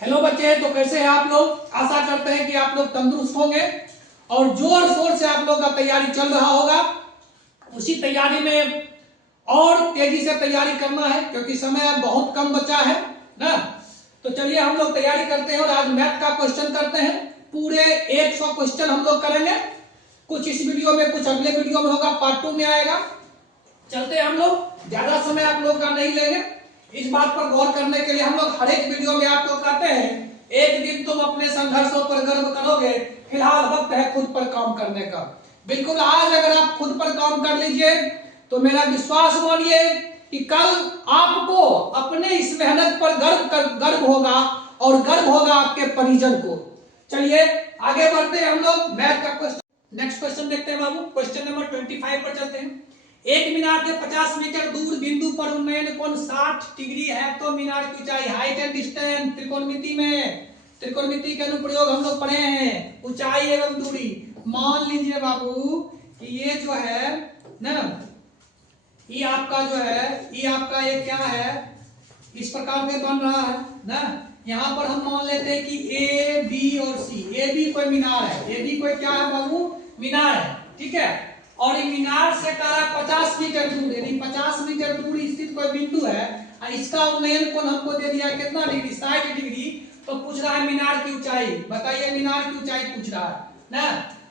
Hello बच्चे, तो कैसे हैं आप लोग। आशा करते हैं कि आप लोग तंदुरुस्त होंगे और जोर शोर से आप लोग का तैयारी चल रहा होगा। उसी तैयारी में और तेजी से तैयारी करना है क्योंकि समय अब बहुत कम बचा है ना। तो चलिए हम लोग तैयारी करते हैं और आज मैथ का क्वेश्चन करते हैं। पूरे 100 क्वेश्चन हम लोग करेंगे। कुछ इस वीडियो में, कुछ अगले वीडियो में होगा, पार्ट 2 में आएगा। चलते हैं हम लोग, ज्यादा समय आप लोग का नहीं लेंगे। इस बात पर गौर करने के लिए हम लोग हर एक वीडियो में आपको कहते हैं एक दिन तुम अपने संघर्षों पर गर्व करोगे, फिलहाल वक्त है खुद पर काम करने का। बिल्कुल आज अगर आप खुद पर काम कर लीजिए तो मेरा विश्वास मानिए कि कल आपको अपने इस मेहनत पर गर्व होगा और गर्व होगा आपके परिजन को। चलिए आगे बढ़ते हैं हम लोग मैथ का क्वेश्चन। नेक्स्ट क्वेश्चन देखते हैं बाबू। क्वेश्चन नंबर 25 पर चलते हैं। एक मीनार के 50 मीटर दूर बिंदु पर उन्नयन कोण 60 डिग्री है तो मीनार की ऊंचाई, हाइट एंड डिस्टेंस त्रिकोणमिति के अनुप्रयोग हम लोग पढ़े हैं। ऊंचाई एवं दूरी, मान लीजिए बाबू कि ये जो है ना, ये आपका जो है, ये आपका ये क्या है, इस प्रकार से बन रहा है ना। यहाँ पर हम मान लेते हैं कि ए बी और सी। ए बी कोई मीनार है, ए बी कोई क्या है बाबू, मीनार है, ठीक है। और ये मीनार से करा 50 मीटर दूर, यानी 50 मीटर दूर स्थित कोई बिंदु है और इसका उन्नयन कोण हमको दे दिया कितना डिग्री, 60 डिग्री। तो पूछ रहा है मीनार की ऊंचाई, बताइए मीनार की ऊंचाई पूछ रहा है ना।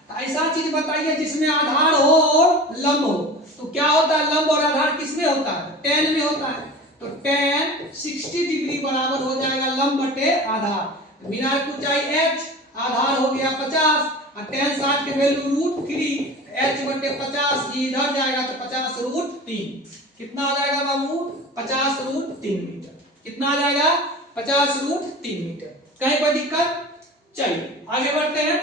तो ऐसा चीज बताइए जिसमें आधार हो और लंब हो। तो क्या होता है, लंब और आधार किसमें होता है, tan में होता है। तो tan 60 डिग्री बराबर हो जाएगा लंब बटे आधार। मीनार की ऊंचाई h, आधार हो गया 50 और tan 60 के वैल्यू √3, h बटे 50 इधर जाएगा तो 50 √3। कितना आ जाएगा बाबू, 50 √3 मीटर। कितना आ जाएगा, 50 √3 मीटर। कहीं कोई दिक्कत। चलिए आगे बढ़ते हैं।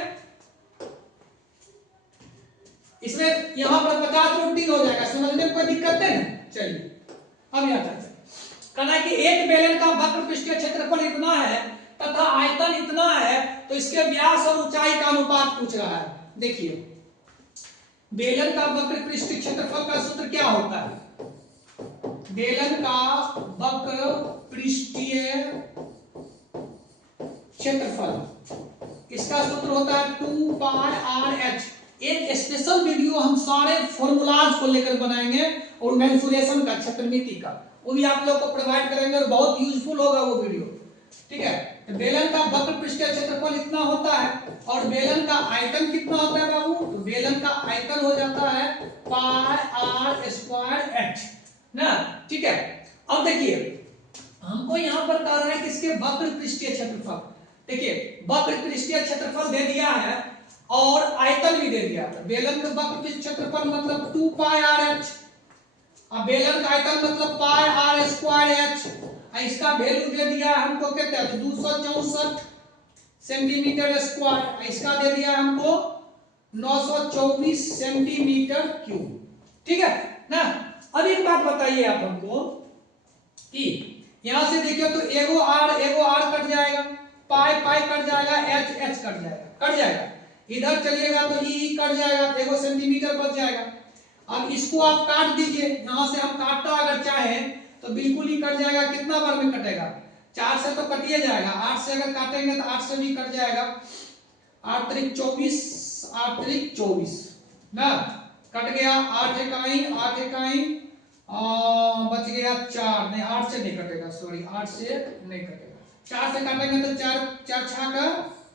इसमें यहां पर 50 √3 हो जाएगा, समझने में कोई दिक्कत है ना। चलिए अब यहां तक कहना कि एक बेलन का वक्र पृष्ठीय क्षेत्रफल इतना है तथा आयतन इतना है तो इसके व्यास और ऊंचाई का अनुपात पूछ रहा है। देखिए बेलन का वक्र पृष्ठीय क्षेत्रफल का सूत्र क्या होता है, बेलन का वक्र पृष्ठीय क्षेत्रफल, इसका सूत्र होता है 2πr(h). एक स्पेशल वीडियो हम सारे फॉर्मूलाज को लेकर बनाएंगे और मैनिपुलेशन का, क्षेत्रमिति का, वो भी आप लोग को प्रोवाइड करेंगे और बहुत यूजफुल होगा वो वीडियो, ठीक है। तो बेलन का वक्र पृष्ठीय क्षेत्रफल इतना होता है और बेलन का आयतन कितना होता है बाबू, तो बेलन का आयतन हो जाता है πr² ना, ठीक है। अब देखिए हमको यहां पर कह रहा है कि इसके वक्र पृष्ठीय क्षेत्रफल, देखिए वक्र पृष्ठीय क्षेत्रफल दे दिया है और आयतन भी दे दिया है। बेलन का वक्र पृष्ठीय क्षेत्रफल मतलब 2πr(h), अब बेलन का आयतन मतलब πr²h। इसका वैल्यू दे दिया है हमको कितना, तो 264 सेंटीमीटर स्क्वायर। इसका दे दिया हमको 924 सेंटीमीटर क्यूब, ठीक है ना। अब एक बात बताइए आप हमको कि यहां से देखिए तो एगो आर कट जाएगा, पाई कट जाएगा, एच कट जाएगा। इधर चलिएगा तो ई कट जाएगा, एगो सेंटीमीटर बच जाएगा। अब इसको आप काट दीजिए, यहां से हम काटना अगर चाहें तो बिल्कुल ही कट जाएगा। कितना बार में कटेगा, 4 से तो कटिए जाएगा, 8 से अगर काटेंगे तो 8 से भी कट जाएगा। 8 त्रिक 24 ना, कट गया। 8 इकाई बच गया 4, नहीं 8 से नहीं कटेगा, सॉरी 8 से नहीं कटेगा। 4 से काटेंगे तो 4 छाका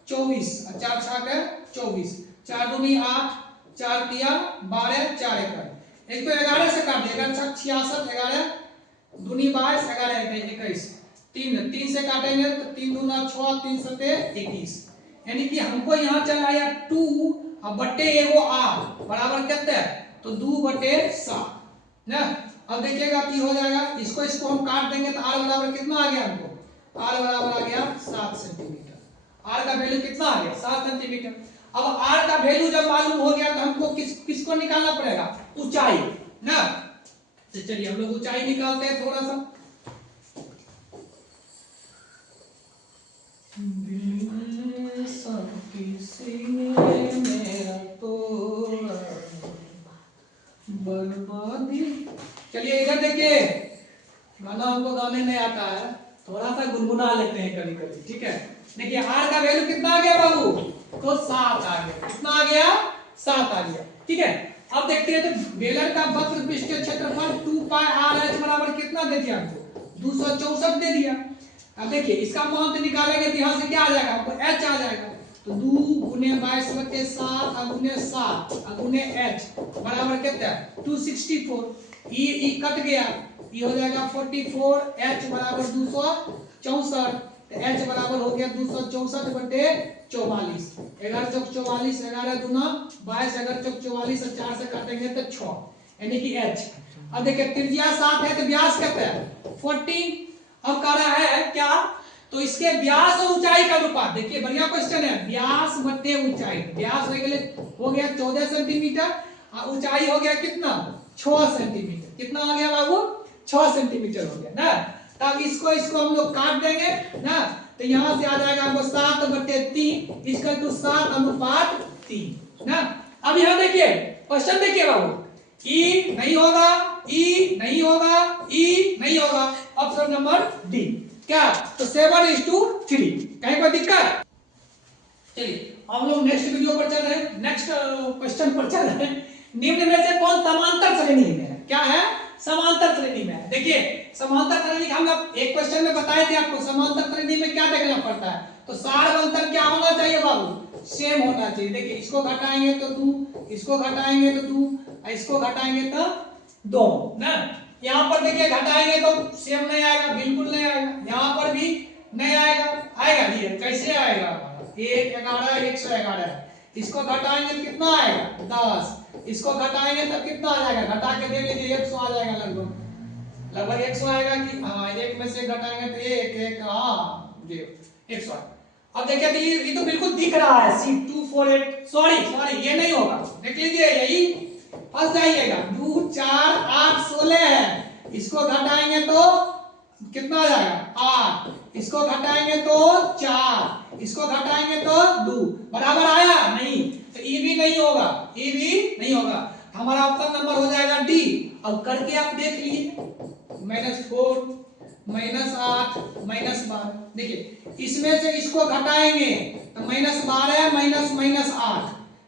24 और 4 छाका 24, 4 दूनी 8, 4 दिया 12, 4 इकाई। एक तो 11 से काट दिया, 66, 11 दूनी 22, 11 21, 3 से काटेंगे तो 3 दूना 6, 3 सते 21। यानी कि हमको यहाँ चल आया 2 और बटे एगो आर बराबर कितना है, तो 2/7 ना। अब देखिएगा कि हो जाएगा, इसको हम काट देंगे तो आर बराबर कितना आ गया हमको, आर बराबर आ गया 7 सेंटीमीटर। आर का वैल्यू कितना आ गया, 7 सेंटीमीटर। अब आर का वैल्यू जब मालूम हो गया तो हमको किसको निकालना पड़ेगा, ऊंचाई ना। तो चलिए हम लोग ऊंचाई निकालते हैं थोड़ा सा। बर्बादी, चलिए इधर देखिए, गाना हमको गाने नहीं आता है, थोड़ा सा गुनगुना लेते हैं। हैं कभी कभी, ठीक है। देखिए r का वैल्यू कितना आ गया बाबू, तो 7 आ गया। कितना आ गया, 7 आ गया, ठीक है। अब देखते हैं तो बेलर का वक्र पृष्ठीय क्षेत्रफल 2 पाई r h बराबर कितना दे दिया हमको, 264 दे दिया। अब देखिए इसका मान तो निकालेंगे तो यहाँ से क्या आ जाएगा, हमको h आ जाएगा। तो 2 गुने 22/7 गुने 7 गुने h बराबर कितना, 264। ई कट गया, ये हो जाएगा 44, h बराबर 264, h बराबर हो गया 264 बटे 44। 11 चौक 44, 11 दूना 22, 11 चौक 44 और 4 से काटेंगे तो 6, यानी कि h। अब देखिए त्रिज्या 7 है तो व्यास कितना है, 14। अब कह रहा है क्या, तो इसके व्यास और ऊंचाई का अनुपात। देखिए बढ़िया क्वेश्चन है, व्यास बटे ऊंचाई। व्यास हो गया 14 सेंटीमीटर और ऊंचाई हो गया कितना, 6 सेंटीमीटर। कितना हो गया बाबू, 6 सेंटीमीटर हो गया ना। तब इसको हम लोग काट देंगे ना, तो यहां से आ जाएगा हमको 7/3 इसका तो 7:3 ना। अब यहां देखिए क्वेश्चन देखिए बाबू, ई नहीं होगा, ई नहीं होगा, ई नहीं होगा, ऑप्शन नंबर डी। क्या, तो 7:3। कहीं कोई दिक्कत? चलिए हम लोग नेक्स्ट वीडियो पर चल रहे हैं, नेक्स्ट क्वेश्चन पर चल रहे हैं। निम्न में से कौन समांतर श्रेणी में है, क्या है, समांतर श्रेणी में है। देखिए समांतर श्रेणी हम लोग एक क्वेश्चन में बताए थे आपको, समांतर श्रेणी में क्या देखना पड़ता है, तो सार अंतर क्या होना चाहिए बाबू, सेम होना चाहिए। देखिए इसको घटाएंगे तो 2, इसको घटाएंगे तो 2, इसको घटाएंगे तो 2 ना। यहाँ पर देखिए घटाएंगे तो सेम नहीं आएगा, बिल्कुल नहीं आएगा। यहाँ पर भी नहीं आएगा, आएगा जी, कैसे आएगा, 1 11 111। इसको घटाएंगे तो कितना आएगा, 10। इसको घटाएंगे तब कितना आ जाएगा, घटा के देख लीजिए 100 आ जाएगा, लगभग 100 आएगा कि हाँ, एक में से घटाएंगे तो 1 हाँ 100। अब देखिए तो ये तो बिल्कुल दिख रहा है, C248। सॉरी ये नहीं होगा, देख लीजिए यही फंस जाइएगा। 2 4 8 16 है, इसको घटाएंगे तो कितना आ जाएगा 8, इसको घटाएंगे तो 4, इसको घटाएंगे तो 2, बराबर आया नहीं, तो ई भी नहीं होगा, ई भी नहीं होगा। हमारा ऑप्शन नंबर हो जाएगा डी। अब करके आप देख लीजिए, -4 -8 -12। देखिए इसमें से इसको घटाएंगे तो -12 -8,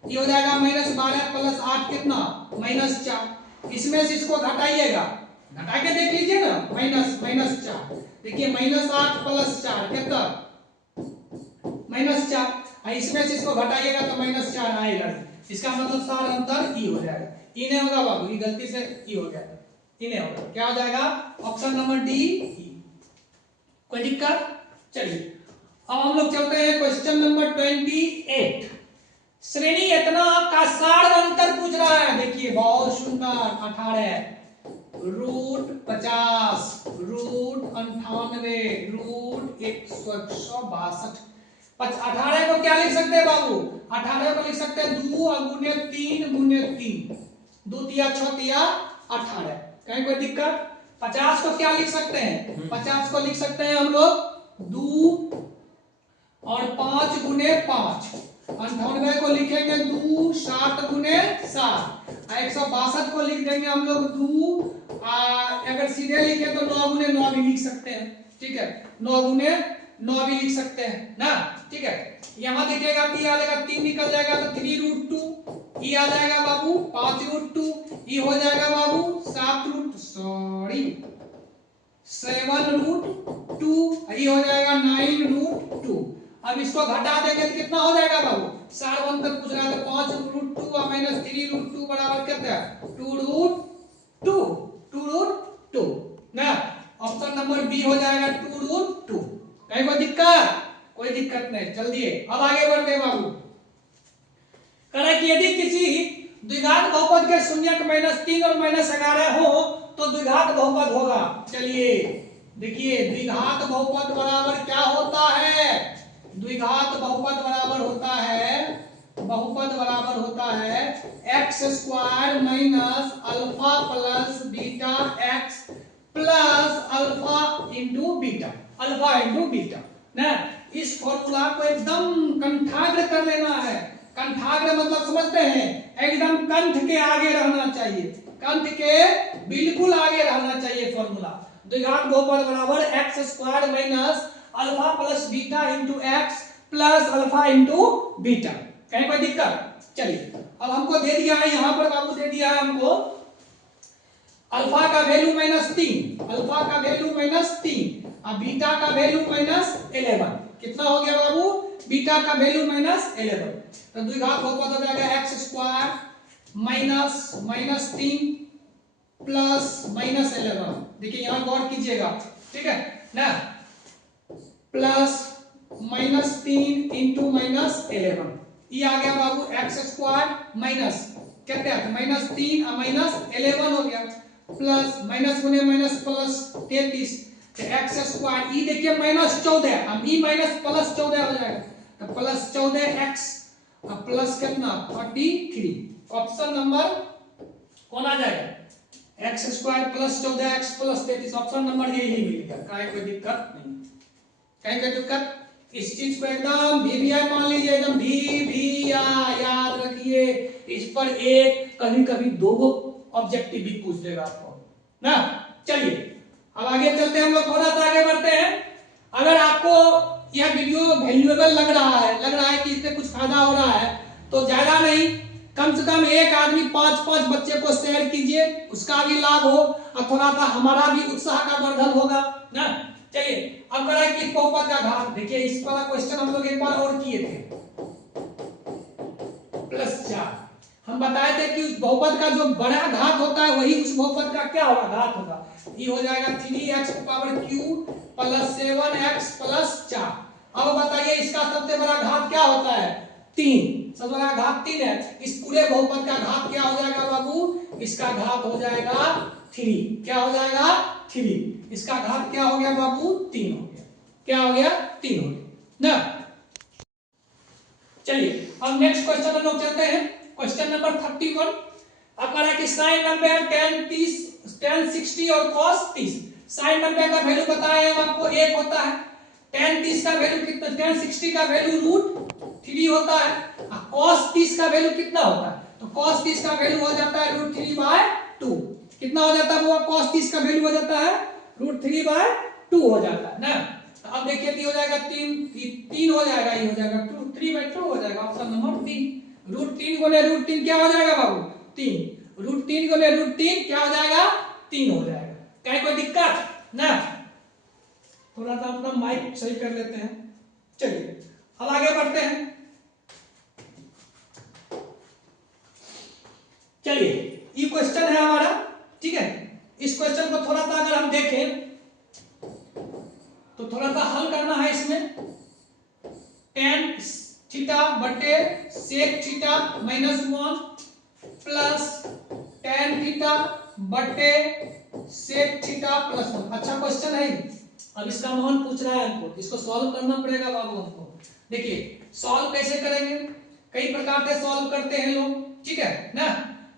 ये हो जाएगा -12 + 8 कितना, -4। इसमें से इसको घटाइएगा, घटा के देख लीजिए ना, -4। देखिए -8 + 4 कितना, -4। इसमें से इसको घटाइएगा तो -4 आएगा। इसका मतलब सार अंतर ई हो जाएगा। ई नहीं होगा बाबू, ये गलती से ई हो गया, ई नहीं होगा। क्या हो जाएगा, ऑप्शन नंबर डी ई। कोई दिक्कत? चलिए अब हम लोग चलते हैं क्वेश्चन नंबर 28। श्रेणी इतना का सार अंतर पूछ रहा है। देखिए बहुत सुंदर, 18 √50 √98 √162। 18 को क्या लिख सकते हैं बाबू, 18 को लिख सकते हैं 2 गुने 3 गुने 3, 2 तिया 6 तिया 18। कहीं कोई दिक्कत? 50 को क्या लिख सकते हैं, 50 को लिख सकते हैं हम लोग 2 और 5 गुने 5। 98 को लिखेंगे 2 7 गुने 7। 162 को लिख देंगे हम लोग 2, अगर सीधे लिखे तो 9 गुने 9 भी लिख सकते हैं, ठीक है, 9 गुने 9 भी लिख सकते हैं ना, ठीक है। यहाँ देखिएगा पी आ जाएगा 3 निकल जाएगा तो 3√2, ई आ जाएगा बाबू 5√2, ई हो जाएगा बाबू 7√2, ई हो जाएगा 9√2। अब इसको घटा देंगे तो कितना हो जाएगा बाबू, सार अंतर पूछ रहा है तो 5√2 और -3√2 बराबर कितना है 2√2 ना। ऑप्शन नंबर बी हो जाएगा 2√2। कहीं कोई दिक्कत? कोई दिक्कत नहीं, जल्दी अब आगे बढ़ते हैं बाबू। कह कि यदि किसी द्विघात बहुपद के शून्यक -3 और -11 हो तो द्विघात बहुपद होगा। चलिए देखिए द्विघात बहुपद बराबर क्या होता है, द्विघात बहुपद बराबर होता है, बहुपद बराबर होता है x² - alpha plus beta x plus alpha into beta ना। इस फॉर्मूला को एकदम कंठाग्र कर लेना है। कंठाग्र मतलब समझते हैं, एकदम कंठ के आगे रहना चाहिए, कंठ के बिल्कुल आगे रहना चाहिए फॉर्मूला। द्विघात बहुपद बराबर x² - alpha plus beta into x plus alpha into beta. कहीं कोई दिक्कत? चलिए अब हमको दे दिया है यहाँ पर बाबू, दे दिया है हमको अल्फा का वैल्यू -3, अल्फा का वैल्यू -3 और बीटा का वैल्यू -11। कितना हो गया बाबू? बीटा का वैल्यू -11। तो द्विघात बहुपद हो जाएगा x² -3 प्लस -11। देखिए यहाँ गौर कीजिएगा, ठीक है ना, प्लस -3 इंटू -11, ये आ गया बाबू x² माइनस कहते हैं -3 और -11 हो गया, प्लस माइनस गुने माइनस प्लस 33, तो x², ये देखिए -14, अब ये माइनस प्लस 14 हो जाएगा, तो प्लस 14x और प्लस कितना 33। ऑप्शन नंबर कौन आ जाएगा? x² plus 14x plus 33, option number यही मिलेगा। कहीं कोई दिक्कत नहीं, कहीं कोई दिक्कत? इस चीज को एकदम वीवीआई मान लीजिए, एकदम वीवीआई याद रखिए। इस पर एक कभी कभी दो ऑब्जेक्टिव भी पूछ देगा आपको ना। चलिए अब आगे चलते हैं, हम लोग थोड़ा सा आगे बढ़ते हैं। अगर आपको यह वीडियो वैल्यूएबल लग रहा है कि इससे कुछ फायदा हो रहा है, तो ज्यादा नहीं, कम से कम एक आदमी 5-5 बच्चे को शेयर कीजिए, उसका भी लाभ हो और थोड़ा सा हमारा भी उत्साह का वर्धन होगा ना। चलिए अब करा कि बहुपद का घात, देखिए इस वाला क्वेश्चन हम लोग एक बार और किए थे, +4। हम बताए थे कि उस बहुपद का जो बड़ा घात होता है वही उस बहुपद का क्या होगा? घात होगा। ये हो जाएगा 3x³ प्लस 7x प्लस 4। अब बताइए इसका सबसे बड़ा घात क्या होता है? 3। सबसे बड़ा घात 3 है। इस पूरे बहुपद का घात क्या हो जाएगा बाबू? इसका घात हो जाएगा 3। क्या हो जाएगा? 3। इसका घात क्या हो गया बाबू? 3 हो गया। क्या हो गया? 3 हो गया ना। चलिए अब नेक्स्ट क्वेश्चन हम लोग चलते हैं, क्वेश्चन नंबर 31। अब कह रहा है कि sin 90, tan 30, tan 60 और cos 30। sin 90 का वैल्यू बताया हम आपको 1 होता है, tan 30 का वैल्यू कितना, tan 60 का वैल्यू √3 होता है, और cos 30 का वैल्यू कितना होता है? तो cos 30 का वैल्यू हो जाता है √3/2। कितना हो जाता है वो? cos 30 का वैल्यू हो जाता है √3/2 हो जाता है ना। तो अब देखिए ये हो जाएगा 3 हो जाएगा, ये हो जाएगा 3/2 हो जाएगा, ऑप्शन नंबर 3। √3 गुने √3 क्या हो जाएगा बाबू? 3। √3 गुने √3 क्या हो जाएगा? 3 हो जाएगा। क्या कोई दिक्कत ना? थोड़ा सा अपना माइक सही कर लेते हैं। चलिए अब आगे बढ़ते हैं। चलिए ये क्वेश्चन है हमारा, ठीक है। इस क्वेश्चन को थोड़ा सा अगर हम देखें तो थोड़ा सा हल करना है। इसमें tan थीटा बटे sec theta -1 plus tan theta बटे sec थीटा +1। अच्छा क्वेश्चन है। अब इसका मान पूछ रहा है हमको, इसको सॉल्व करना पड़ेगा बाबू हमको। देखिए सॉल्व कैसे करेंगे, कई प्रकार से सॉल्व करते हैं लोग, ठीक है ना।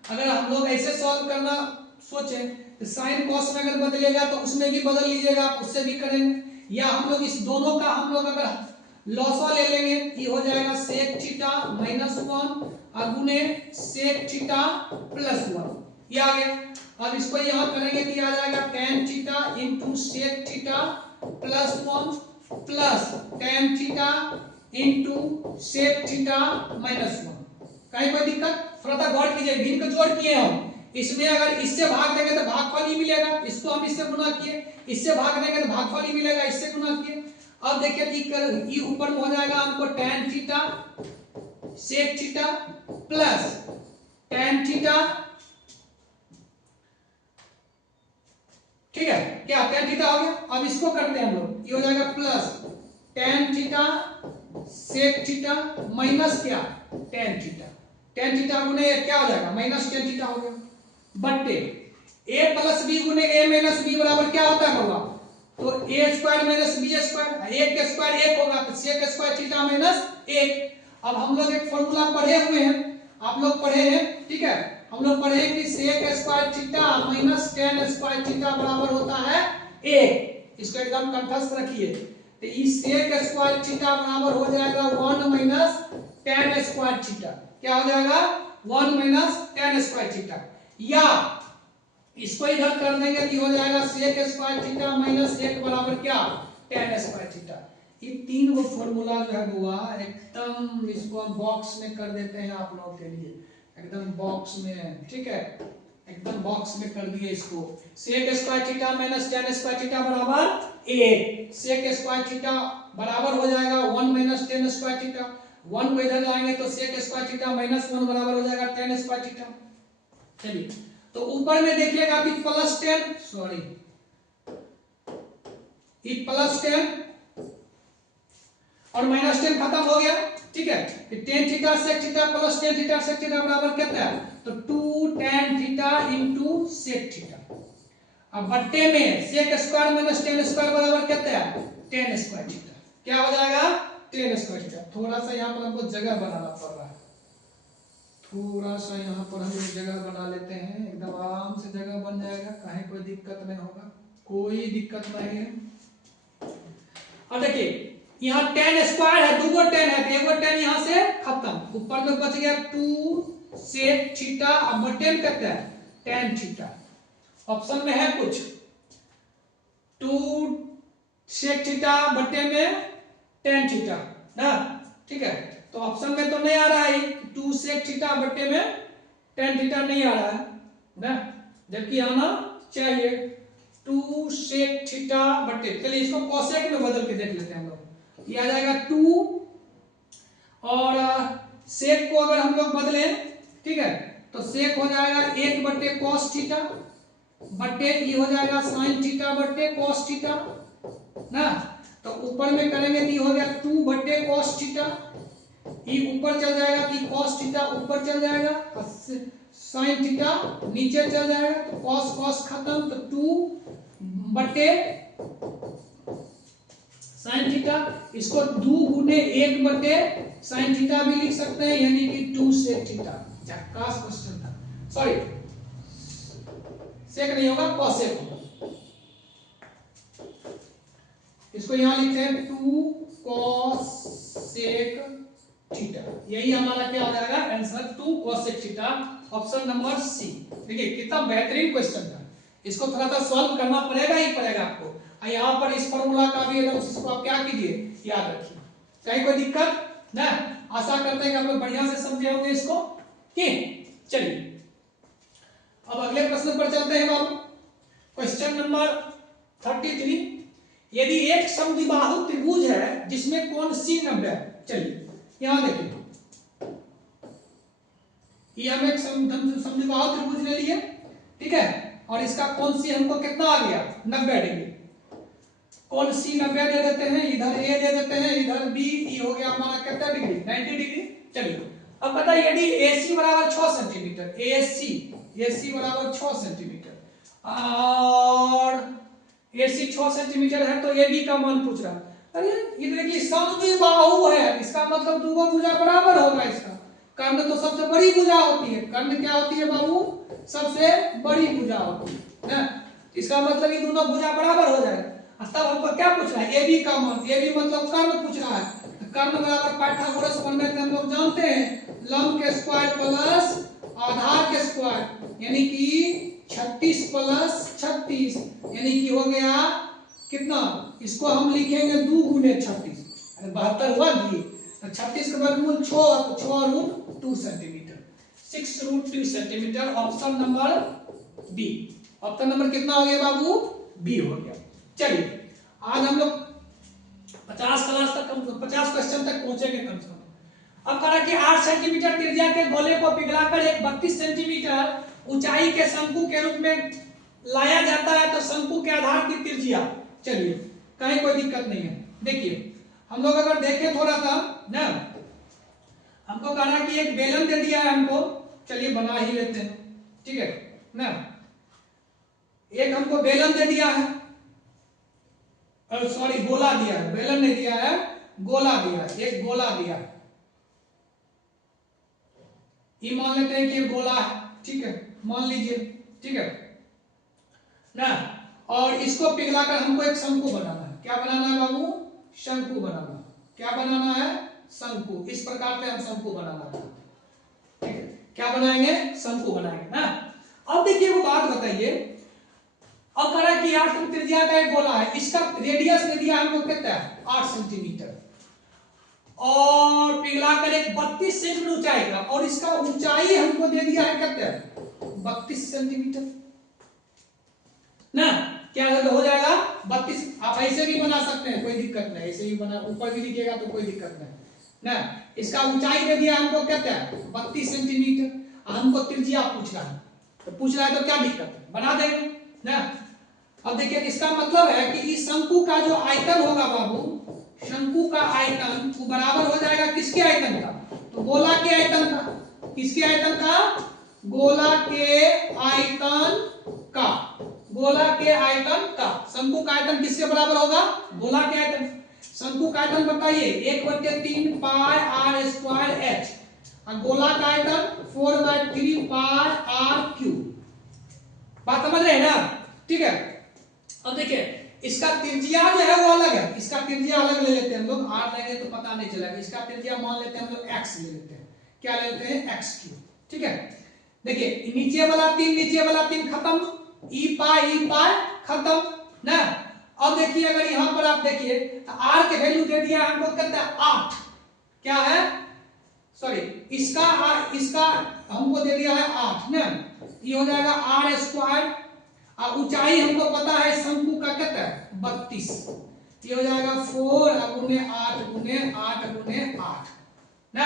अगर हम लोग ऐसे सॉल्व करना सोचे तो साइन कॉस में अगर बदलेगा तो उसमें भी बदल लीजिएगा, आप उससे भी करेंगे, या हम लोग इस दोनों का हम लोग अगर लॉसा ले लेंगे, ये हो जाएगा sec थीटा -1 और गुने sec थीटा +1, ये आ गया। अब इसको यहां करेंगे तो ये आ जाएगा tan theta into sec theta +1 plus tan theta into sec theta -1। कहीं कोई दिक्कत? थोड़ा सा गौर कीजिए, भिन्न जोड़ किए हम, इसमें अगर इससे भाग देंगे तो भागफल ही मिलेगा, इसको हम इससे गुना किए, इससे भाग देंगे तो भागफल ही मिलेगा, इससे गुना किए। अब देखिए ये ऊपर में हो जाएगा हमको tan theta sec theta plus tan theta, ठीक है क्या? tan थीटा हो गया। अब इसको करते हैं हम लोग, ये हो जाएगा plus tan theta sec theta minus क्या? tan थीटा, tan थीटा गुने क्या हो जाएगा? -tan थीटा हो गया, बट्टे a प्लस b गुने a माइनस b बराबर क्या होता है होगा? तो a square minus b square, एक के स्क्वायर 1 होगा, तो sec स्क्वायर थीटा -1। अब हम लोग एक फॉर्मूला पढ़े हुए हैं, आप लोग पढ़े हैं, ठीक है। हम लोग पढ़े कि sec square theta minus tan square theta बराबर होता है 1। इसको एकदम कंठस्थ रखिए। तो इस sec स्क्वायर थीटा बराबर हो जाएगा 1 माइनस tan स्क्वायर थीटा। क्या हो जाएगा? 1 माइनस tan स्क्वायर थीटा। या इसको इधर कर देंगे तो हो जाएगा sec स्क्वायर थीटा -1 बराबर क्या? tan square theta. ये तीन वो फॉर्मूला जो है बुआ एकदम इसको हम बॉक्स में कर देते हैं आप लोगों के लिए, एकदम बॉक्स में, ठीक है, एकदम बॉक्स में कर दिए इसको। Sec square theta minus tan square theta बराबर 1, सेक स्क्वायर थीटा बराबर हो जाएगा 1 माइनस tan स्क्वायर थीटा, 1 को इधर लाएंगे तो सेक स्क्वायर थीटा माइनस 1 बराबर हो जाएगा tan स्क्वायर थीटा। चलिए तो ऊपर में देखिएगा कि प्लस 10, सॉरी ये प्लस 10 और माइनस 10 खत्म हो गया, ठीक है। tan theta sec theta plus tan theta sec theta बराबर कितना है, तो 2 tan theta into sec theta. अब बट्टे में sec square minus tan square बराबर कितना है, tan स्क्वायर थीटा। क्या हो जाएगा, tan स्क्वायर थीटा। थोड़ा सा यहाँ पर हमको जगह बनाना पड़ रहा है, थोड़ा सा यहाँ पर हम जगह बना लेते हैं, एकदम आराम से जगह बन जाएगा, कहीं कोई दिक्कत नहीं होगा, कोई दिक्कत नहीं है। अब देखिए यहाँ tan स्क्वायर है, दूगो tan है, तो एगो tan यहाँ से खत्म, ऊपर में बच गया 2 सेक थीटा, अब बट्टे में कितना है tan थीटा। ऑप्शन में है कुछ 2 सेक थीटा बट्टे में tan थीटा ना, ठीक है। तो ऑप्शन में तो नहीं आ रहा है 2 सेक थीटा बट्टे में tan थीटा नहीं आ रहा है ना, जबकि आना चाहिए 2 सेक थीटा बट्टे। चलिए इसको कोसेक में बदल के देख लेते हैं हम लोग, ये आ जाएगा 2 और सेक को अगर हम लोग बदलें, ठीक है, तो सेक हो जाएगा 1 बट्टे cos थीटा बट्टे ये हो जाएगा sin थीटा बट्टे cos थीटा ना। तो ऊपर में करेंगे तो ये हो गया 2 बट्टे cos थीटा, ये ऊपर चल जाएगा कि cos थीटा ऊपर चल जाएगा, sin थीटा नीचे चल जाएगा, तो cos cos खत्म, तो 2 बट्टे sin थीटा, इसको 2 गुने 1 बटे sin थीटा भी लिख सकते हैं, यानी कि 2 सेक थीटा। झक्कास क्वेश्चन था, सॉरी सेक नहीं होगा कॉसेक होगा, इसको यहां लिखते हैं 2 cos सेक थीटा, यही हमारा क्या हो जाएगा answer 2 cos sec theta, option number C. देखिए कितना बेहतरीन क्वेश्चन था, इसको थोड़ा सा सॉल्व करना पड़ेगा ही पड़ेगा आपको। यहाँ पर इस फॉर्मूला का भी एकदम इसको आप क्या कीजिए याद रखिए, चाहे कोई दिक्कत ना, आशा करते हैं कि आप लोग बढ़िया से समझे होंगे इसको, ठीक। चलिए अब अगले प्रश्न पर चलते हैं बाबू, क्वेश्चन नंबर 33। यदि एक समद्विबाहु त्रिभुज है जिसमें कोण C 90 है, चलिए यहां देखिए, ये हम एक समद्विबाहु त्रिभुज ले लिए, ठीक है, और इसका कोण C हमको कितना आ गया 90 डिग्री, कोण C 90 दे देते हैं, इधर A दे देते हैं, इधर B, ये हो गया हमारा कितना डिग्री 90 डिग्री। चलिए अब बताइए यदि AC बराबर 6 सेंटीमीटर, AC बराबर 6 सेंटीमीटर और AC 6 सेंटीमीटर है, तो AB का मान पूछ रहा है। अरे ये देखिए समद्विबाहु है, इसका मतलब दोनों भुजा बराबर होगा, इसका कर्ण तो सबसे बड़ी भुजा होती है, कर्ण क्या होती है बाबू, सबसे बड़ी भुजा होती है ना, इसका मतलब ये दोनों भुजा बराबर हो जाएगा। तब हमको क्या पूछ रहा है AB का मान, AB मतलब कर्ण पूछ रहा है, कर्ण बराबर पाइथागोरस प्रमेय से हम लोग जानते हैं लंब के स्क्वायर प्लस आधार के स्क्वायर, यानी कि 36 प्लस 36, यानी कि हो गया कितना, इसको हम लिखेंगे 2 गुने 36, 72 हुआ जी, तो 36 का वर्गमूल 6, तो 6 root 2 centimetre, 6 root 2 centimetre, option number B. Option number कितना हो गया बाबू, बी हो गया। चलिए आज हम लोग 50 क्लास तक 50 क्वेश्चन तक पहुंचेंगे कम से कम। अब कहा कि 8 सेंटीमीटर त्रिज्या के गोले को पिघलाकर एक 32 सेंटीमीटर ऊंचाई के शंकु के रूप में लाया जाता है, तो शंकु के आधार की त्रिज्या, चलिए कहीं कोई दिक्कत नहीं है। देखिए हम लोग अगर देखें थोड़ा सा ना, हमको कहा कि एक बेलन दे दिया है हमको, चलिए बना ही लेते हैं, ठीक है ना, एक हमको बेलन दे दिया है, सॉरी गोला दिया है, बेलन नहीं दिया है, गोला दिया है, एक गोला दिया है, ये मान लेते हैं कि ये गोला है, ठीक है, मान लीजिए, ठीक है ना, और इसको पिघलाकर हमको एक शंकु बनाना है। क्या बनाना है बाबू, शंकु बनाना, क्या बनाना है, शंकु, इस प्रकार से हम शंकु बनाना है, ठीक है, क्या बनाएंगे, शंकु बनाएंगे ना। अब देखिए वो बात बताइए, अब कह रहा है कि 8 त्रिज्या का एक गोला है, इसका रेडियस दे दिया हमको कितना है 8 सेंटीमीटर, और पिघलाकर एक 32 सेंटीमीटर ऊंचाई का, और इसका ऊंचाई हमको दे दिया है कितना है 32 सेंटीमीटर ना। क्या हो जाएगा 32। आप ऐसे भी बना सकते हैं, कोई दिक्कत नहीं, ऐसे ही बना, ऊपर भी लिखिएगा तो कोई दिक्कत नहीं ना। इसका ऊंचाई दे दिया हमको कितना है 32 सेंटीमीटर, हमको त्रिज्या पूछ रहा है, तो पूछ रहा है तो क्या दिक्कत है, बना देंगे ना। अब देखिए इसका मतलब है कि इस शंकु का जो आयतन होगा बाबू, शंकु का आयतन वो बराबर हो जाएगा किसके आयतन का, तो गोला के आयतन का। किसके आयतन का, गोला के आयतन का, गोला के आयतन का। शंकु का आयतन किसके बराबर होगा, गोला के आयतन। शंकु का आयतन बताइए 1/3 पाई आर स्क्वायर एच, और गोला का आयतन 4/3 पाई आर क्यूब। बात समझ रहे हैं ना, ठीक है। अब देखिए इसका त्रिज्या जो है वो अलग है, इसका त्रिज्या अलग ले लेते हैं हम लोग, आर लेंगे तो पता नहीं चलेगा। इसका त्रिज्या मान लेते हैं हम लोग एक्स ले लेते हैं, क्या ले लेते हैं एक्स क्यूब, ठीक है। देखिए नीचे वाला 3, नीचे वाला 3 खत्म, ई पाई खत्म ना। अब देखिए अगर यहां पर आप देखिए तो आर के वैल्यू दे दिया हमको कितना 8, क्या है सॉरी इसका हमको दे दिया है 8 ना, ये हो जाएगा आर स्क्वायर, और ऊंचाई हमको पता है शंकु का कितना है 32, ये हो जाएगा 4 गुने 8 गुने 8 गुने 8 ना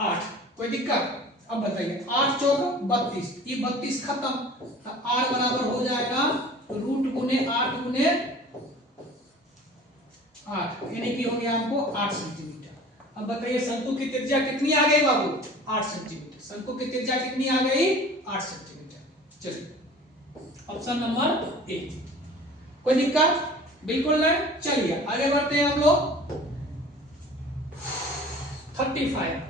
8। कोई दिक्कत, अब बताइए 8 चौक 32, ये 32 खत्म, तो आर बराबर हो जाएगा रूट गुने 8 गुने 8, यानी कि हो गया हमको 8 सेंटीमीटर। अब बताइए शंकु की त्रिज्या कितनी आ गई बाबू 8 सेंटीमीटर, शंकु की त्रिज्या कितनी आ गई 8 सेंटीमीटर। चलिए ऑप्शन नंबर ए, कोई दिक्कत बिल्कुल नहीं। चलिए आगे बढ़ते हैं हम लोग 35।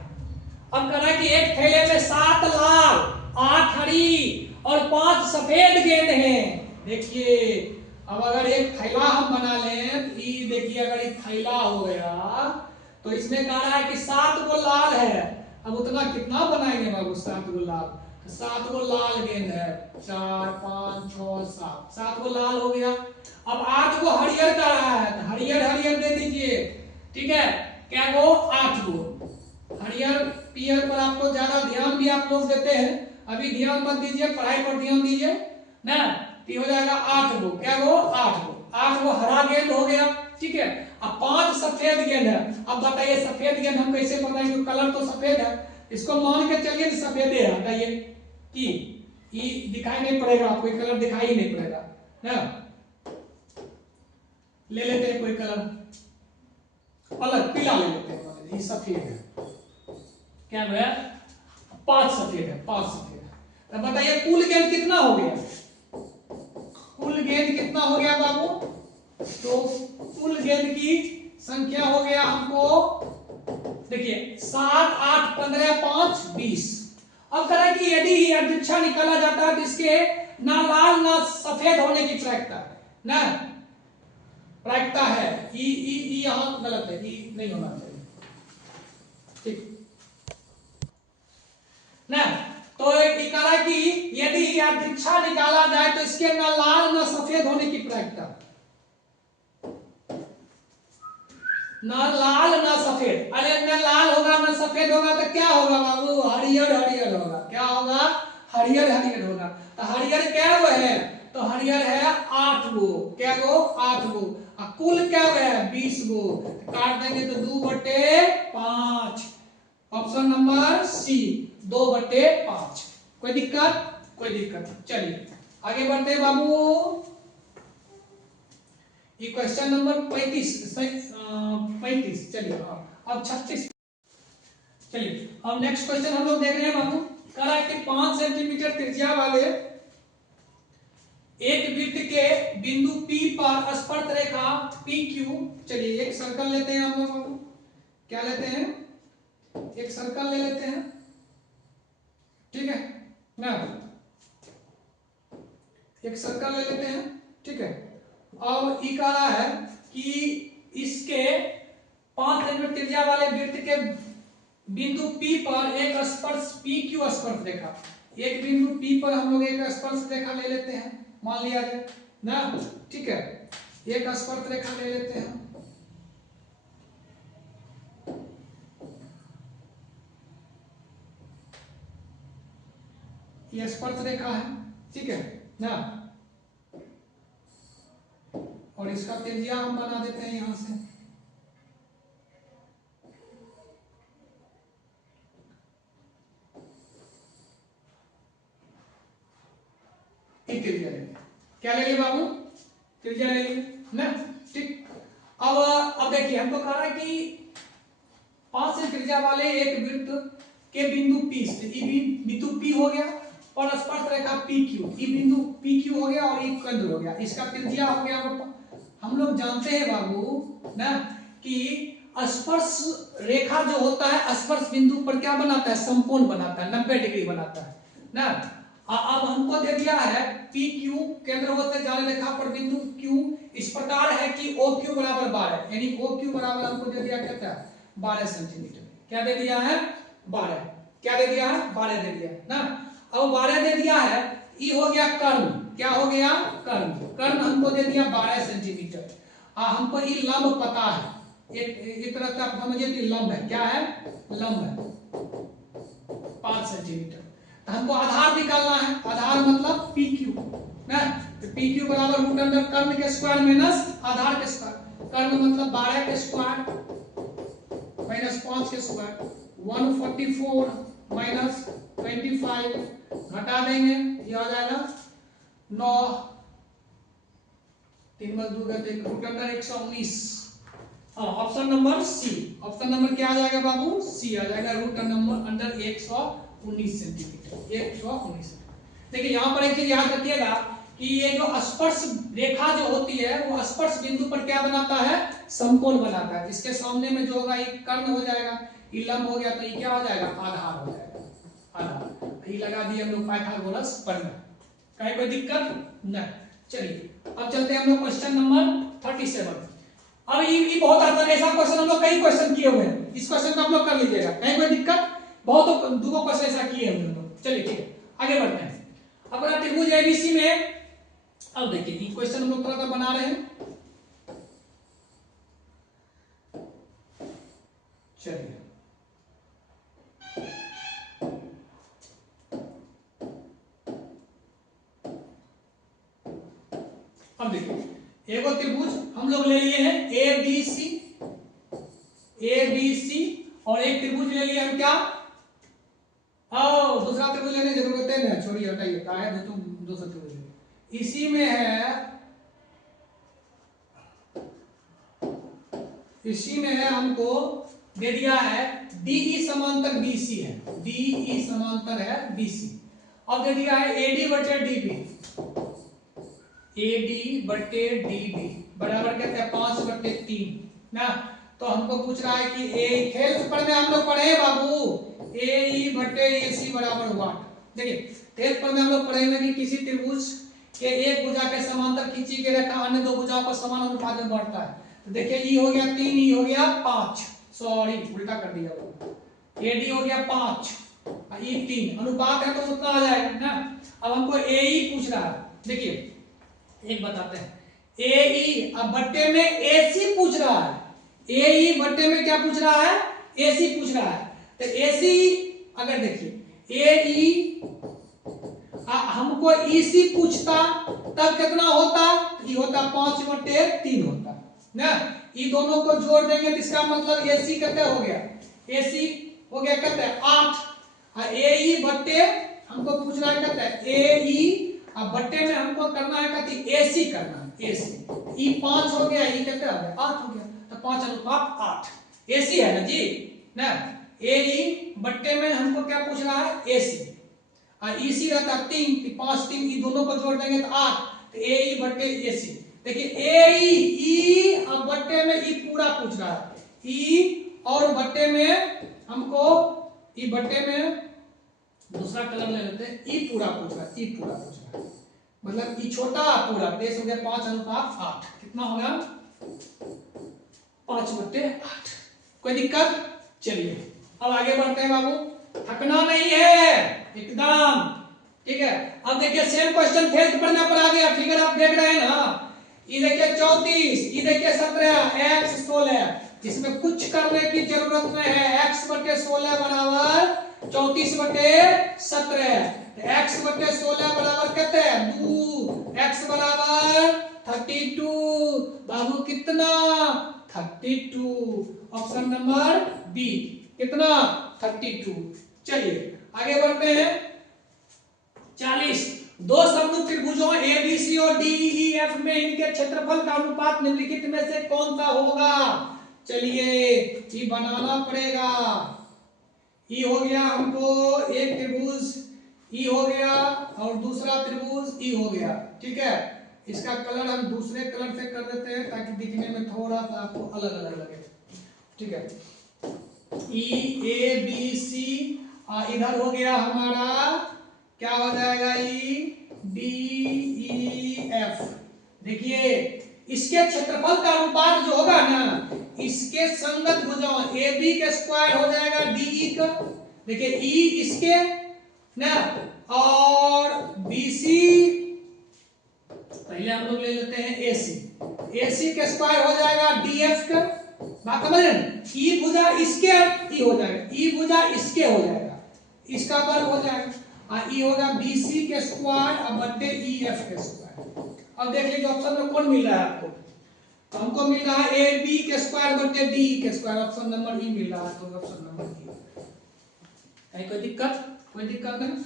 अब कह रहा है कि एक थैले में 7 लाल 8 हरी और 5 सफेद गेंद हैं। देखिए अब अगर एक थैला हम बना लें तो ये देखिए अगर ये थैला हो गया तो इसमें कह रहा है कि 7 गो लाल है। अब उतना कितना बनाएंगे बाबू 7 गो लाल, तो 7 गो लाल गेंद है, 4 5 6 7, 7 गो लाल हो गया। अब 8 गो हरियर का रहा है तो हरियर हरियर दे दीजिए, ठीक है। क्या गो 8 गो हरियर पियर पर आपको ज्यादा ध्यान भी आप लोग देते हैं, अभी ध्यान मत दीजिए, पढ़ाई पर ध्यान दीजिए ना। तो हो जाएगा 8 गो, क्या गो 8 गो हरा गेंद हो गया, ठीक है। अब 5 सफेद गेंद है। अब बताइए सफेद गेंद हम कैसे बताएंगे, कलर तो सफेद है, इसको मान के चलिए सफेद है, बताइए कि ये दिखाई नहीं पड़ेगा आपको, कलर दिखाई ही नहीं पड़ेगा ना। ले लेते हैं कोई कलर अलग, पीला ले लेते हैं, ये सफेद है, क्या है 5 सफेद है, 5 सफेद है। तो बताइए कुल गेंद कितना हो गया, कुल गेंद कितना हो गया बाबू, तो कुल गेंद की संख्या हो गया हमको देखिए 7 8 15 5 20। अब कह रहा है कि यदि ये अध्यक्षा निकाला जाता है तो इसके ना लाल ना सफेद होने की प्रायिकता ना प्रायिकता है, ई यहां गलत है, ई नहीं होना चाहिए, ठीक ना। तो ये कह रहा है कि यदि यादृच्छा निकाला जाए तो इसके ना लाल ना सफेद होने की प्रायिकता, ना लाल ना सफेद। अरे ना लाल होगा ना सफेद होगा तो क्या होगा बाबू, हरियर हरियर होगा, क्या होगा हरियर हरियर होगा। तो हरियर क्या वो है, तो हरियर है 8 गो, क्या गो 8 गो, और कुल क्या है 20 गो, काट देंगे तो 2/5, ऑप्शन नंबर सी 2/5। कोई दिक्कत, कोई दिक्कत। चलिए आगे बढ़ते हैं बाबू, ये क्वेश्चन नंबर 35। चलिए अब 36। चलिए अब नेक्स्ट क्वेश्चन हम लोग देख रहे हैं बाबू, कह रहा है कि 5 सेंटीमीटर त्रिज्या वाले एक वृत्त के बिंदु P पर स्पर्श रेखा PQ, चलिए एक सर्कल लेते हैं हम लोग बाबू, क्या लेते हैं एक सर्कल ले लेते हैं, ठीक है ना, एक सर्कल ले लेते हैं, ठीक है। अब ये कह रहा है कि इसके 5 सेंटीमीटर त्रिज्या वाले वृत्त के बिंदु P पर एक स्पर्श PQ स्पर्श रेखा, एक बिंदु P पर हम लोग एक स्पर्श रेखा ले लेते हैं, मान लिया जाए ना। ठीक है, एक स्पर्श रेखा ले लेते हैं हम। ये स्पर्श रेखा है, ठीक है ना, और इसका त्रिज्या हम बना देते हैं यहां से। त्रिज्या ले लिया, क्या ले लिया बाबू, त्रिज्या ले लिया ना। ठीक, अब देखिए हमको कह रहा है कि 5 सेंट त्रिज्या वाले एक वृत्त के बिंदु P से, ये बिंदु P हो गया, और स्पर्श रेखा PQ, ये बिंदु PQ हो गया और ये केंद्र हो गया, इसका त्रिज्या हो गया। हम लोग जानते हैं बाबू ना कि स्पर्श रेखा जो होता है स्पर्श बिंदु पर क्या बनाता है, समकोण बनाता है, 90 डिग्री बनाता है ना। अब हमको दे दिया है PQ केंद्र होते जाने रेखा पर बिंदु Q इस प्रकार है कि OQ बराबर 12, यानी OQ बराबर हमको दे दिया क्या था, 12 सेंटीमीटर। क्या दे दिया है, 12। क्या दे दिया है, 12 दे दिया ना। अब 12 दे दिया है, ये हो गया कर्ण, क्या हो गया, कर्ण। कर्ण हमको दे दिया 12 सेंटीमीटर। हमको ये लंब पता है, एक तरह से आप समझिए कि लंब है, क्या है, लंब है 5 सेंटीमीटर। तो हमको आधार निकालना है, आधार मतलब PQ ना। तो PQ बराबर रूट अंडर कर्ण के स्क्वायर माइनस आधार के स्क्वायर। कर्ण मतलब 12 के स्क्वायर माइनस 5 के स्क्वायर, 144 माइनस 25 घटा देंगे, ये आ जाएगा 9, 3 × 2 = root under 119। Option number C, option number क्या आ जाएगा बाबू, सी आ जाएगा, रूट अंडर 119 सेंटीमीटर, 119। देखिए यहाँ पर एक चीज याद रखिएगा कि ये जो स्पर्श रेखा जो होती है वो स्पर्श बिंदु पर क्या बनाता है, समकोण बनाता है। इसके सामने में जो होगा ये कर्ण हो जाएगा, ये लंब हो गया, तो ये क्या हो जाएगा, आधार हो जाएगा, आधार। ये लगा दिए हम लोग पाइथागोरस प्रमेय, कहीं कोई दिक्कत नहीं। चलिए अब चलते हैं हम लोग क्वेश्चन नंबर 37। अब ये बहुत आसान, ऐसा क्वेश्चन हम लोग कई क्वेश्चन किए हुए हैं, इस क्वेश्चन को आप लोग कर लीजिएगा, कहीं कोई दिक्कत, बहुत दो क्वेश्चन ऐसा किए हम लोग। चलिए ठीक है, आगे बढ़ते हैं। अपना त्रिभुज ABC में अब देखिए ये क्वेश्चन हम लोग थोड़ा सा बना रहे हैं। चलिए अब देखिए एगो त्रिभुज हम लोग ले लिए हैं ABC, और एक त्रिभुज ले लिए हम क्या, दूसरा त्रिभुज लेने की जरूरत है ना, छोड़िए हटाइए, क्या है दूसरा त्रिभुज इसी में है, इसी में है, हमको दे दिया है DE समांतर BC है, DE समांतर है BC। अब दे दिया है AD बटे DB, AD बटे DB बराबर कहते हैं 5/3 ना। तो हमको पूछ रहा है कि हेल्थ पर में हम लोग पढ़े हैं बाबू, AE बटे AC बराबर वाट। देखिए हेल्थ पर में हम लोग पढ़े हुए कि किसी त्रिभुज के एक भुजा के समांतर खींची गई रेखा अन्य दो भुजाओं को समान अनुपात में बढ़ता है। तो देखिए ये हो गया 3, ये हो गया 5, सॉरी उल्टा कर दिया, AD हो गया 5, ये 3, अनुपात है तो उतना आ जाएगा ना। अब हमको AE पूछ रहा है, देखिए एक बताते हैं, AE अब बट्टे में AC पूछ रहा है, AE बट्टे में क्या पूछ रहा है, AC पूछ रहा है। तो AC अगर देखिए AE हमको EC पूछता तब कितना होता, ये होता 5/3 होता ना। ये दोनों को जोड़ देंगे तो इसका मतलब AC कितना हो गया, AC हो गया कितना 8, और AE बट्टे हमको पूछ रहा है कहता है AE, अब बट्टे में हमको करना है कहती AC करना है, AC ये 5 हो गया, ये कितना हो गया 8 हो गया, तो 5/8 AC है ना जी ना। AE बट्टे में हमको क्या पूछ रहा है AC, और EC रहता 3, 5 3 ये दोनों को जोड़ देंगे तो 8, तो AE बट्टे AC। देखिए AE अब बट्टे में E पूरा पूछ रहा है, E और बट्टे में हमको ई बट्टे में दूसरा कलर ले लेते हैं, ई पूरा पूछ रहा है, ई पूरा पूछ रहा है, मतलब ई छोटा पूरा, तेज हो गया 5/8, कितना होगा 5/8। कोई दिक्कत, चलिए अब आगे बढ़ते हैं बाबू, थकना नहीं है एकदम, ठीक है। अब देखिए सेम क्वेश्चन फिर पढ़ने पर आ गया, फिगर आप देख रहे हैं ना, ये देखिए 34, ये देखिए 17, x 16, इसमें कुछ करने की जरूरत नहीं है। x बटे 16 बराबर 34 बटे 17, x बटे 16 बराबर कितने हैं 2, x बराबर 32, बाबू कितना 32, ऑप्शन नंबर बी कितना 32। चलिए आगे बढ़ते हैं। 40, दो समरूप त्रिभुजों एबीसी और डीईएफ में इनके क्षेत्रफल का अनुपात निम्नलिखित में से कौन सा होगा। चलिए ये बनाना पड़ेगा। ये हो गया हमको एक त्रिभुज, ये हो गया और दूसरा त्रिभुज ये हो गया, ठीक है। इसका कलर हम दूसरे कलर से कर देते हैं ताकि दिखने में थोड़ा सा आपको अलग अलग लगे, ठीक है। ई ए बी सी, इधर हो गया हमारा क्या हो जाएगा ई डी ई एफ। देखिए इसके क्षेत्रफल का अनुपात जो होगा ना, इसके संगत भुजाओं ए बी का स्क्वायर हो जाएगा डी ई का। देखिए ई इसके ना और बी सी, पहले हम लोग ले लेते हैं ए सी, ए सी का स्क्वायर हो जाएगा डी एफ का। बात समझ रहे हैं, ई भुजा इसके ई हो जाएगा, ई भुजा इसके हो जाएगा, इसका वर्ग हो जाएगा, और ई होगा बीसी के स्क्वायर और बटे ई एफ के स्क्वायर। अब देख लीजिए ऑप्शन में कौन मिल रहा है आपको, तो हमको मिल रहा है ए बी के स्क्वायर बटे डी के स्क्वायर, ऑप्शन नंबर ई मिल रहा है, तो ऑप्शन नंबर ई। कोई दिक्कत, कोई दिक्कत नहीं।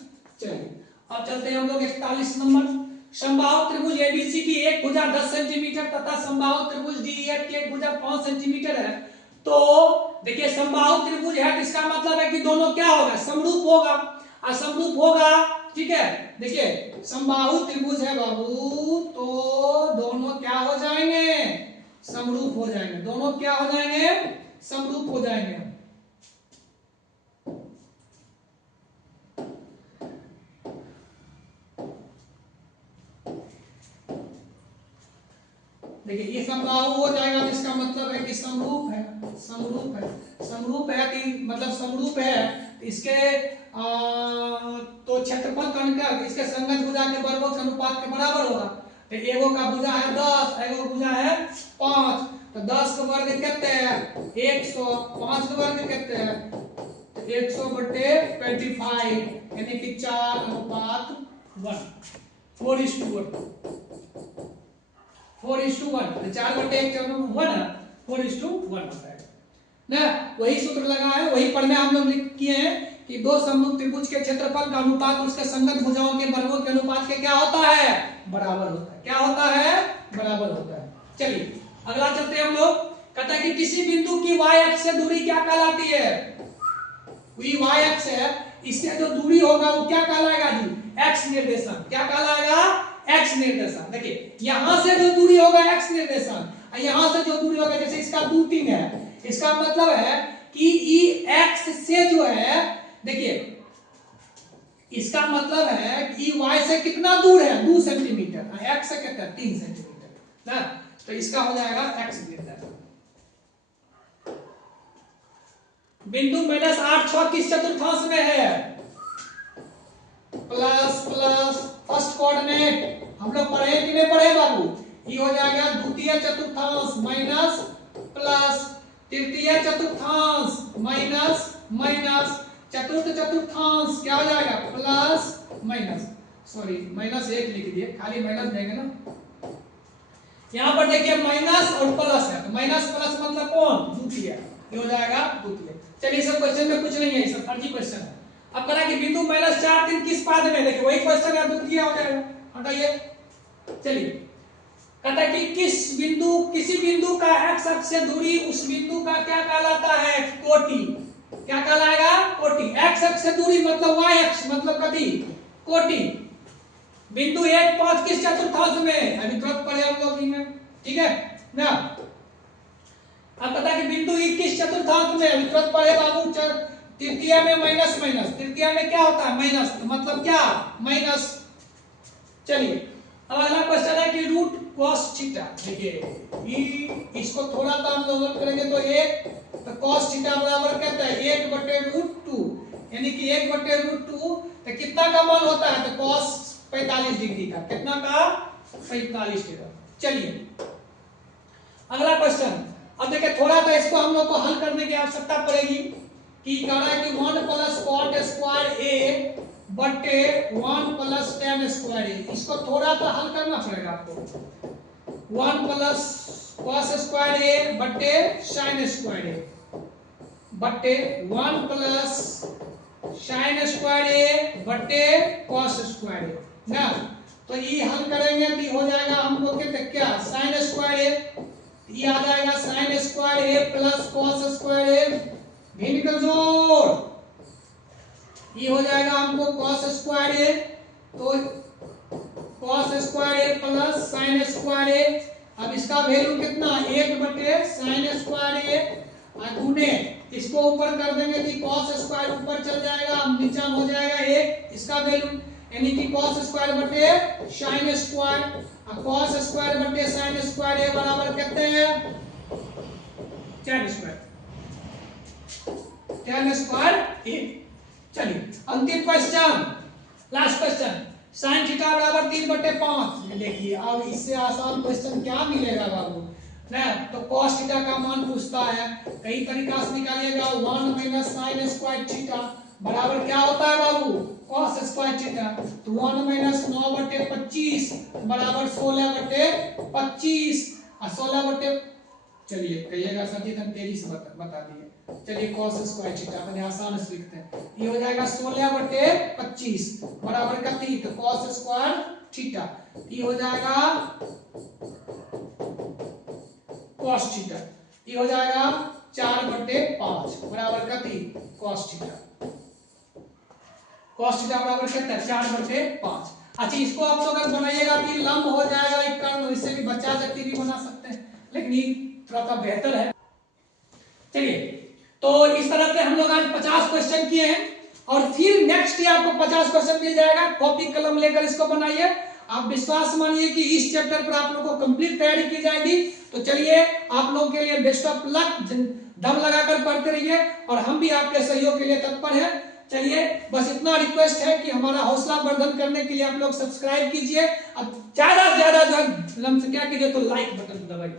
चलिए अब चलते हैं हम लोग 41 नंबर। समबाहु त्रिभुज एबीसी की एक भुजा 10 सेंटीमीटर तथा समबाहु त्रिभुज डीईएफ की एक भुजा 5 सेंटीमीटर है। तो देखिए समबाहु त्रिभुज है, इसका मतलब है कि दोनों क्या होगा समरूप होगा, असमरूप होगा, ठीक है। देखिए समबाहु त्रिभुज है बाबू, तो दोनों क्या हो जाएंगे समरूप हो जाएंगे, दोनों क्या हो जाएंगे समरूप हो जाएंगे। देखिए ये समबाहु हो जाएगा, इसका मतलब है कि समरूप है, समरूप है, समरूप है कि मतलब समरूप है। इसके तो क्षेत्रफल का अनुपात इसके संगत भुजा के वर्गों के अनुपात के बराबर होगा। तो एगो का भुजा है 10, एगो भुजा है 5, तो 10 का वर्ग कितने है 100, 5 का वर्ग कितने है तो 100 बटे 25, यानी कि 4:1, 4:1, 4:1, तो 4 बटे 1 1 है, 4:1 होता है ना। वही सूत्र लगा है, वही पढ़ने हम लोग किए हैं कि दो समरूप त्रिभुज के क्षेत्रफल का अनुपात उसके संगत भुजाओं के वर्गों के अनुपात के क्या होता है बराबर होता है, क्या होता है बराबर होता है। चलिए अगला चलते हैं हम लोग। कहता है कि किसी बिंदु की y अक्ष से दूरी क्या कहलाती है, y अक्ष है, इससे जो दूरी होगा वो क्या कहलाएगा जी x निर्देशांक, क्या कहलाएगा x निर्देशांक। देखिए यहां से जो दूरी होगा x निर्देशांक, यहां से जो दूरी होगा, जैसे इसका 2 3 है, इसका मतलब है कि ई x से जो है, देखिए इसका मतलब है कि y से कितना दूर है 2 सेंटीमीटर, x से कितना 3 सेंटीमीटर ना, तो इसका हो जाएगा x निर्देशांक। बिंदु -8 6 किस चतुर्थांश में है, प्लस प्लस फर्स्ट कोऑर्डिनेट हम लोग पढ़े कि नहीं पढ़े बाबू, ये हो जाएगा द्वितीय चतुर्थांश माइनस प्लस, तृतीय चतुर्थांश माइनस माइनस, चतुर्थ चतुर्थांश क्या हो जाएगा प्लस माइनस, सॉरी -1 लिख दिए, खाली माइनस देंगे ना। यहां पर देखिए माइनस और प्लस है, तो माइनस प्लस मतलब कौन द्वितीय, ये हो जाएगा द्वितीय। चलिए सब क्वेश्चन में कुछ नहीं है, सब फर्जी क्वेश्चन है। अब करा कि बिंदु -4 3 किस पाद में, देखिए वही क्वेश्चन है, द्वितीय हो जाएगा, हटाइए। चलिए कहता है कि किसी बिंदु का x अक्ष से दूरी उस बिंदु का क्या कहलाता है कोटि, क्या कहलाएगा कोटि। x अक्ष से दूरी मतलब y अक्ष मतलब कथी कोटि। बिंदु 1 5 किस चतुर्थांश में, अभी तुरंत पढ़े हम लोग में, ठीक है ना। अब पता है कि बिंदु 1 किस चतुर्थांश में, अभी तुरंत पढ़े बाबू, तृतीय में माइनस माइनस, तृतीय में क्या होता है माइनस, तो मतलब क्या माइनस। चलिए अब अगला क्वेश्चन है कि रूट cos थीटा, देखिए इसको थोड़ा सा हम लोग करेंगे तो 1, तो cos थीटा बराबर कहता है 1/√2, यानी कि 1/√2 तो कितना का मान होता है, तो cos 45 डिग्री का, कितना का 45 डिग्री। चलिए अगला क्वेश्चन। अब देखिए थोड़ा सा इसको हम लोग को हल करने की आवश्यकता पड़ेगी कि कह रहा है कि 1 + cot स्क्वायर a बटे 1 + tan स्क्वायर a, इसको थोड़ा सा हल करना पड़ेगा आपको। 1 + cos स्क्वायर a बटे sin स्क्वायर a बटे 1 + sin स्क्वायर a बटे cos स्क्वायर a ना। तो ये हल करेंगे तो हो जाएगा हम लोग के क्या, sin स्क्वायर a, ये आ जाएगा sin square a plus cos square a, भिन्न का जोड़, ये हो जाएगा हमको cos स्क्वायर a, तो cos square a plus sin square a। अब इसका वैल्यू कितना, 1/sin स्क्वायर a और गुने इसको ऊपर कर देंगे तो cos स्क्वायर ऊपर चल जाएगा, अब नीचे हो जाएगा 1 इसका वैल्यू, यानी कि cos स्क्वायर बटे sin स्क्वायर, और cos स्क्वायर बटे sin स्क्वायर a बराबर कितने हैं, tan square, tan square a। चलिए अंतिम question, last question, sin theta बराबर 3/5। देखिए अब इससे आसान क्वेश्चन क्या मिलेगा बाबू ना, तो cos थीटा का मान पूछता है, कई तरीका से निकालिएगा। 1 - sin स्क्वायर थीटा बराबर क्या होता है बाबू, cos स्क्वायर थीटा, तो 1 - 9/25 बराबर 16/25 और 16 चलिए कहिएगा सर जी हम तेजी से बता दिए। चलिए cos स्क्वायर थीटा मैंने आसान से लिखते हैं, ये हो जाएगा 16/25 बराबर कितनी, तो cos स्क्वायर थीटा, ये हो जाएगा cos थीटा, ये हो जाएगा 4/5 बराबर कितनी, cos थीटा, cos थीटा बराबर कितना 4/5। अच्छा इसको आप लोग अगर बनाइएगा कि लंब हो जाएगा एक कर्ण, इससे भी बच्चा शक्ति भी बना सकते हैं, लेकिन ये थोड़ा सा बेहतर है। चलिए तो इस तरह से हम लोग आज 50 क्वेश्चन किए हैं, और फिर नेक्स्ट डे आपको 50 क्वेश्चन मिल जाएगा, कॉपी कलम लेकर इसको बनाइए। आप विश्वास मानिए कि इस चैप्टर पर आप लोगों को कंप्लीट तैयारी की जाएगी। तो चलिए आप लोगों के लिए बेस्ट ऑफ लक, दम लगाकर पढ़ते रहिए और हम भी आपके सहयोग के लिए तत्पर हैं। चलिए बस इतना रिक्वेस्ट है कि हमारा हौसला वर्धन करने के लिए आप लोग सब्सक्राइब कीजिए, अब ज्यादा से ज्यादा जो है क्या कीजिए तो लाइक बटन दबाइए।